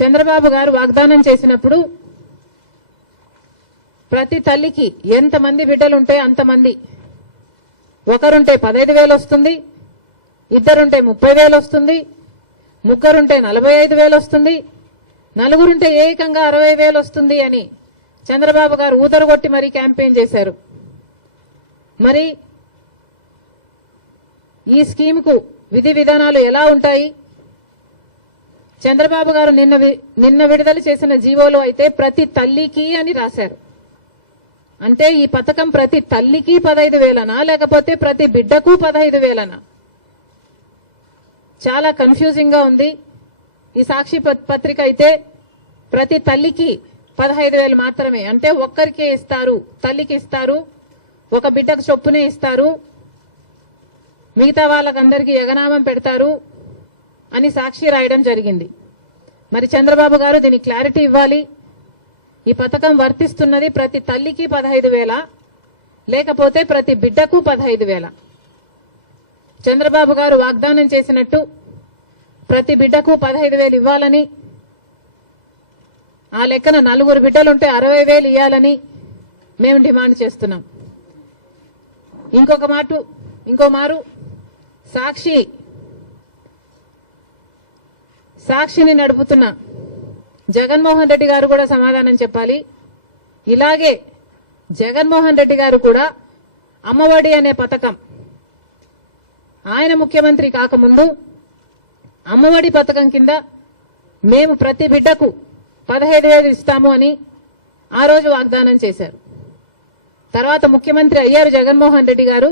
చంద్రబాబు గారు వాగ్దానం చేసినప్పుడు ప్రతి తల్లికి ఎంతమంది బిడ్డలుంటే అంతమంది, ఒకరుంటే 15,000 వస్తుంది, ఇద్దరుంటే 30,000 వస్తుంది, ముగ్గురుంటే 45,000 వస్తుంది, నలుగురుంటే ఏకంగా 60,000 వస్తుంది అని చంద్రబాబు గారు ఊదరగొట్టి మరీ క్యాంపెయిన్ చేశారు. మరి ఈ స్కీమ్కు విధి విధానాలు ఎలా ఉంటాయి? చంద్రబాబు గారు నిన్న విడుదల చేసిన జీవోలో అయితే ప్రతి తల్లికి అని రాశారు. అంటే ఈ పథకం ప్రతి తల్లికి 15,000నా లేకపోతే ప్రతి బిడ్డకు 15,000నా? చాలా కన్ఫ్యూజింగ్ గా ఉంది. ఈ సాక్షి పత్రిక అయితే ప్రతి తల్లికి 15,000 మాత్రమే, అంటే ఒక్కరికే ఇస్తారు, తల్లికి ఇస్తారు, ఒక బిడ్డకు చొప్పునే ఇస్తారు, మిగతా వాళ్ళకందరికీ ఎగనామం పెడతారు అని సాక్షి రాయడం జరిగింది. మరి చంద్రబాబు గారు దీనికి క్లారిటీ ఇవ్వాలి. ఈ పథకం వర్తిస్తున్నది ప్రతి తల్లికి 15,000 లేకపోతే ప్రతి బిడ్డకు 15,000? చంద్రబాబు గారు వాగ్దానం చేసినట్టు ప్రతి బిడ్డకు 15,000 ఇవ్వాలని, ఆ లెక్కన నలుగురు బిడ్డలుంటే 60,000 ఇవ్వాలని మేము డిమాండ్ చేస్తున్నాం. ఇంకో మారు సాక్షిని నడుపుతున్న జగన్మోహన్ రెడ్డి గారు కూడా సమాధానం చెప్పాలి. ఇలాగే జగన్మోహన్ రెడ్డి గారు కూడా అమ్మఒడి అనే పథకం ఆయన ముఖ్యమంత్రి కాకముందు అమ్మఒడి పథకం కింద మేము ప్రతి బిడ్డకు 15,000 ఇస్తాము అని ఆ రోజు వాగ్దానం చేశారు. తర్వాత ముఖ్యమంత్రి అయ్యారు జగన్మోహన్ రెడ్డి గారు,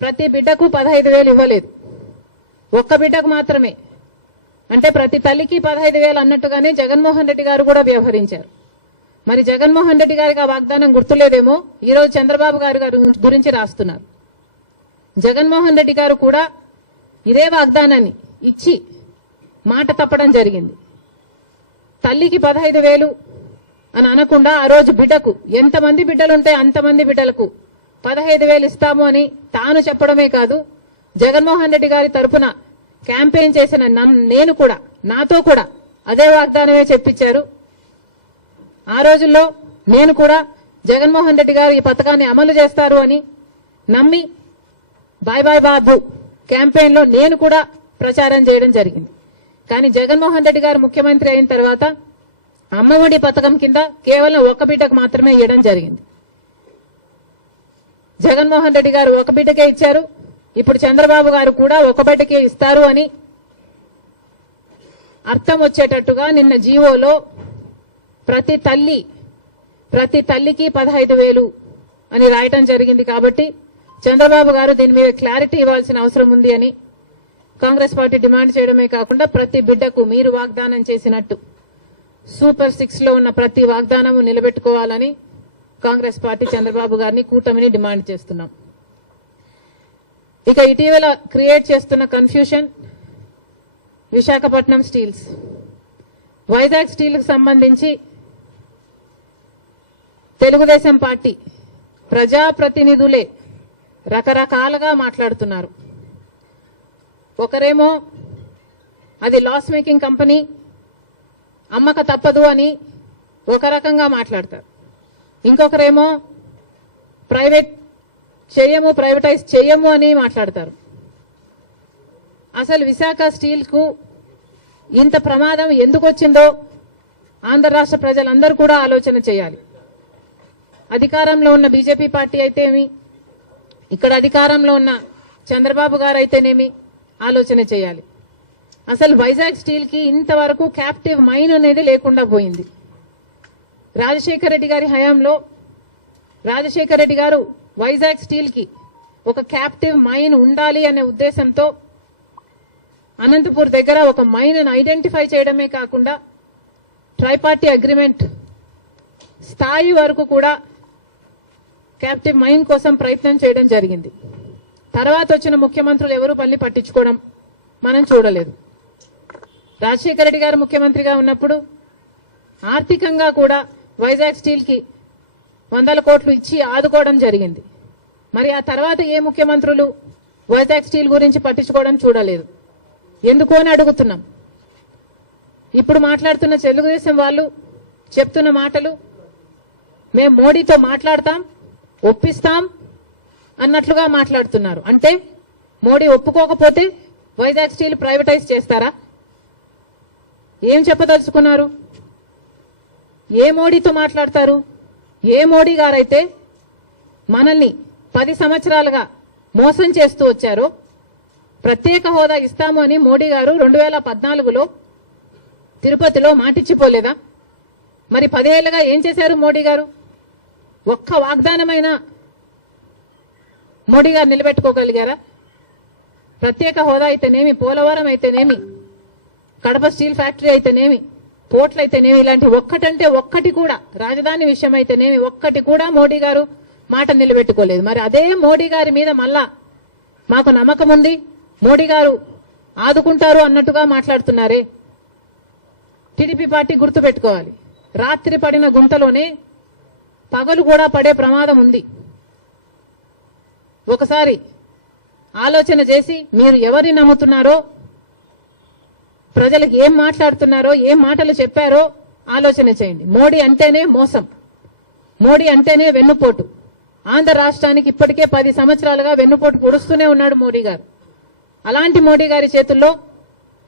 ప్రతి బిడ్డకు 15,000 ఇవ్వలేదు, ఒక్క బిడ్డకు మాత్రమే. అంటే ప్రతి తల్లికి 15,000 అన్నట్టుగానే జగన్మోహన్ రెడ్డి గారు కూడా వ్యవహరించారు. మరి జగన్మోహన్ రెడ్డి గారికి ఆ వాగ్దానం గుర్తులేదేమో ఈ రోజు చంద్రబాబు గారి గురించి రాస్తున్నారు. జగన్మోహన్ రెడ్డి గారు కూడా ఇదే వాగ్దానాన్ని ఇచ్చి మాట తప్పడం జరిగింది. తల్లికి 15,000 అని అనకుండా ఆ రోజు బిడ్డకు ఎంతమంది బిడ్డలుంటే అంతమంది బిడ్డలకు 15,000 ఇస్తాము అని తాను చెప్పడమే కాదు, జగన్మోహన్ రెడ్డి గారి తరపున క్యాంపెయిన్ చేసిన నేను కూడా, నాతో కూడా అదే వాగ్దానమే చెప్పించారు. ఆ రోజుల్లో నేను కూడా జగన్మోహన్ రెడ్డి గారు ఈ పథకాన్ని అమలు చేస్తారు అని నమ్మి బాయ్ బాయ్ బాబు క్యాంపెయిన్ లో నేను కూడా ప్రచారం చేయడం జరిగింది. కానీ జగన్మోహన్ రెడ్డి గారు ముఖ్యమంత్రి అయిన తర్వాత అమ్మఒడి పథకం కింద కేవలం ఒక బిడ్డకు మాత్రమే ఇవ్వడం జరిగింది. జగన్మోహన్ రెడ్డి గారు ఒక బిడ్డకే ఇచ్చారు, ఇప్పుడు చంద్రబాబు గారు కూడా ఒక బిడ్డకే ఇస్తారు అని అర్థం వచ్చేటట్టుగా నిన్న జీవోలో ప్రతి తల్లికి 15,000 అని రాయటం జరిగింది. కాబట్టి చంద్రబాబు గారు దీని మీద క్లారిటీ ఇవ్వాల్సిన అవసరం ఉంది అని కాంగ్రెస్ పార్టీ డిమాండ్ చేయడమే కాకుండా ప్రతి బిడ్డకు మీరు వాగ్దానం చేసినట్టు సూపర్ 6 లో ఉన్న ప్రతి వాగ్దానము నిలబెట్టుకోవాలని కాంగ్రెస్ పార్టీ చంద్రబాబు గారిని, కూటమిని డిమాండ్ చేస్తున్నాం. ఇక ఇటీవల క్రియేట్ చేస్తున్న confusion Visakhapatnam steels, Vizag steel కు సంబంధించి తెలుగుదేశం పార్టీ ప్రజాప్రతినిధులే రకరకాలుగా మాట్లాడుతున్నారు. ఒకరేమో అది లాస్ మేకింగ్ కంపెనీ, అమ్మక తప్పదు అని ఒక రకంగా మాట్లాడతారు. ఇంకొకరేమో ప్రైవేటైజ్ చేయము అని మాట్లాడతారు. అసలు విశాఖ స్టీల్ కు ఇంత ప్రమాదం ఎందుకు వచ్చిందో ఆంధ్ర రాష్ట్ర ప్రజలందరూ కూడా ఆలోచన చేయాలి. అధికారంలో ఉన్న బీజేపీ పార్టీ అయితేమి, ఇక్కడ అధికారంలో ఉన్న చంద్రబాబు గారు అయితేనేమి ఆలోచన చేయాలి. అసలు వైజాగ్ స్టీల్ కి ఇంతవరకు క్యాప్టివ్ మైన్ అనేది లేకుండా పోయింది. రాజశేఖర రెడ్డి గారి హయాంలో రాజశేఖర రెడ్డి గారు వైజాగ్ స్టీల్ కి ఒక క్యాప్టివ్ మైన్ ఉండాలి అనే ఉద్దేశంతో అనంతపూర్ దగ్గర ఒక మైన్ ఐడెంటిఫై చేయడమే కాకుండా ట్రైపార్టీ అగ్రిమెంట్ స్థాయి వరకు కూడా క్యాప్టివ్ మైన్ కోసం ప్రయత్నం చేయడం జరిగింది. తర్వాత వచ్చిన ముఖ్యమంత్రులు ఎవరు పల్లి పట్టించుకోవడం మనం చూడలేదు. రాజశేఖర రెడ్డి గారు ముఖ్యమంత్రిగా ఉన్నప్పుడు ఆర్థికంగా కూడా వైజాగ్ స్టీల్ కి 100 కోట్లు ఇచ్చి ఆదుకోవడం జరిగింది. మరి ఆ తర్వాత ఏ ముఖ్యమంత్రులు వైజాగ్ స్టీల్ గురించి పట్టించుకోవడం చూడలేదు. ఎందుకు అని అడుగుతున్నాం. ఇప్పుడు మాట్లాడుతున్న తెలుగుదేశం వాళ్ళు చెప్తున్న మాటలు మేము మోడీతో మాట్లాడతాం, ఒప్పిస్తాం అన్నట్లుగా మాట్లాడుతున్నారు. అంటే మోడీ ఒప్పుకోకపోతే వైజాగ్ స్టీల్ ప్రైవేటైజ్ చేస్తారా? ఏం చెప్పదలుచుకున్నారు? ఏ మోడీతో మాట్లాడతారు? ఏ మోడీ గారైతే మనల్ని 10 సంవత్సరాలుగా మోసం చేస్తూ వచ్చారో, ప్రత్యేక హోదా ఇస్తాము అని మోడీ గారు 2014లో తిరుపతిలో మాటిచ్చిపోలేదా? మరి 10 ఏళ్లుగా ఏం చేశారు మోడీ గారు? ఒక్క వాగ్దానమైన మోడీ గారు నిలబెట్టుకోగలిగారా? ప్రత్యేక హోదా అయితేనేమి, పోలవరం అయితేనేమి, కడప స్టీల్ ఫ్యాక్టరీ అయితేనేమి, పోర్ట్లు అయితేనేమి, ఇలాంటి ఒక్కటంటే ఒక్కటి కూడా, రాజధాని విషయం అయితేనేమి ఒక్కటి కూడా మోడీ గారు మాట నిలబెట్టుకోలేదు. మరి అదే మోడీ గారి మీద మళ్ళా మాకు నమ్మకం ఉంది, మోడీ గారు ఆదుకుంటారు అన్నట్టుగా మాట్లాడుతున్నారే. టీడీపీ పార్టీ గుర్తుపెట్టుకోవాలి, రాత్రి పడిన గుంటలోనే పగలు కూడా పడే ప్రమాదం ఉంది. ఒకసారి ఆలోచన చేసి మీరు ఎవరిని నమ్ముతున్నారో, ప్రజలకు ఏం మాట్లాడుతున్నారో, ఏం మాటలు చెప్పారో ఆలోచన చేయండి. మోడీ అంటేనే మోసం, మోడీ అంటేనే వెన్నుపోటు. ఆంధ్ర రాష్ట్రానికి ఇప్పటికే 10 సంవత్సరాలుగా వెన్నుపోటు పొడుస్తూనే ఉన్నాడు మోడీ గారు. అలాంటి మోడీ గారి చేతుల్లో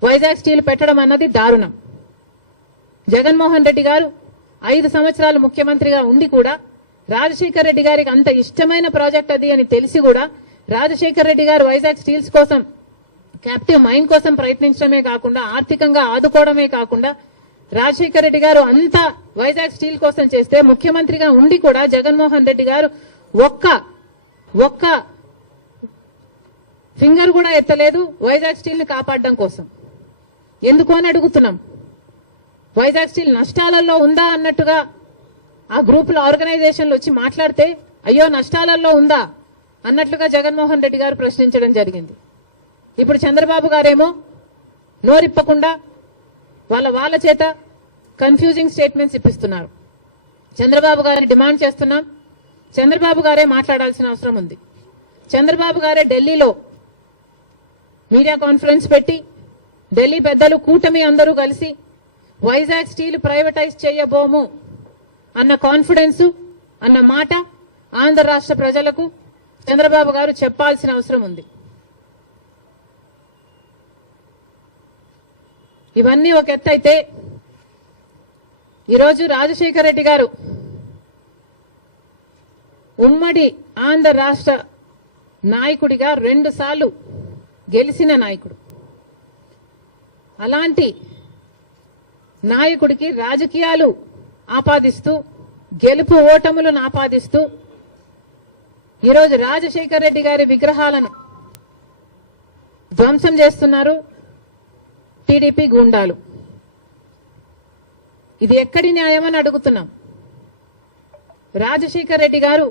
వైజాగ్ స్టీల్ పెట్టడం అన్నది దారుణం. జగన్మోహన్ రెడ్డి గారు 5 సంవత్సరాలు ముఖ్యమంత్రిగా ఉండి కూడా, రాజశేఖర్ రెడ్డి గారికి అంత ఇష్టమైన ప్రాజెక్ట్ అది అని తెలిసి కూడా, రాజశేఖర్ రెడ్డి గారు వైజాగ్ స్టీల్స్ కోసం, క్యాప్టివ్ మైన్ కోసం ప్రయత్నించడమే కాకుండా, ఆర్థికంగా ఆదుకోవడమే కాకుండా, రాజశేఖర్ రెడ్డి గారు అంతా వైజాగ్ స్టీల్ కోసం చేస్తే, ముఖ్యమంత్రిగా ఉండి కూడా జగన్మోహన్ రెడ్డి గారు ఒక్క ఫింగర్ కూడా ఎత్తలేదు వైజాగ్ స్టీల్ ని కాపాడడం కోసం. ఎందుకు అని అడుగుతున్నాం. వైజాగ్ స్టీల్ నష్టాలలో ఉందా అన్నట్టుగా ఆ గ్రూపుల ఆర్గనైజేషన్లు వచ్చి మాట్లాడితే, అయ్యో నష్టాలలో ఉందా అన్నట్లుగా జగన్మోహన్ రెడ్డి గారు ప్రశ్నించడం జరిగింది. ఇప్పుడు చంద్రబాబు గారేమో నోరిప్పకుండా వాళ్ళ చేత కన్ఫ్యూజింగ్ స్టేట్మెంట్స్ ఇప్పిస్తున్నారు. చంద్రబాబు గారిని డిమాండ్ చేస్తున్నాం, చంద్రబాబు గారే మాట్లాడాల్సిన అవసరం ఉంది. చంద్రబాబు గారే ఢిల్లీలో మీడియా కాన్ఫరెన్స్ పెట్టి, ఢిల్లీ పెద్దలు కూటమి అందరూ కలిసి వైజాగ్ స్టీల్ ప్రైవేటైజ్ చేయబోము అన్న కాన్ఫిడెన్స్, అన్న మాట ఆంధ్ర రాష్ట్ర ప్రజలకు చంద్రబాబు గారు చెప్పాల్సిన అవసరం ఉంది. ఇవన్నీ ఒక ఎత్తు అయితే, ఈరోజు రాజశేఖర రెడ్డి గారు ఉమ్మడి ఆంధ్ర రాష్ట్ర నాయకుడిగా 2 సార్లు గెలిచిన నాయకుడు. అలాంటి నాయకుడికి రాజకీయాలు ఆపాదిస్తూ, గెలుపు ఓటములను ఆపాదిస్తూ, ఈరోజు రాజశేఖర రెడ్డి గారి విగ్రహాలను ధ్వంసం చేస్తున్నారు టీడీపీ గూండాలు. ఇది ఎక్కడి న్యాయమని అడుగుతున్నాం. రాజశేఖర రెడ్డి గారు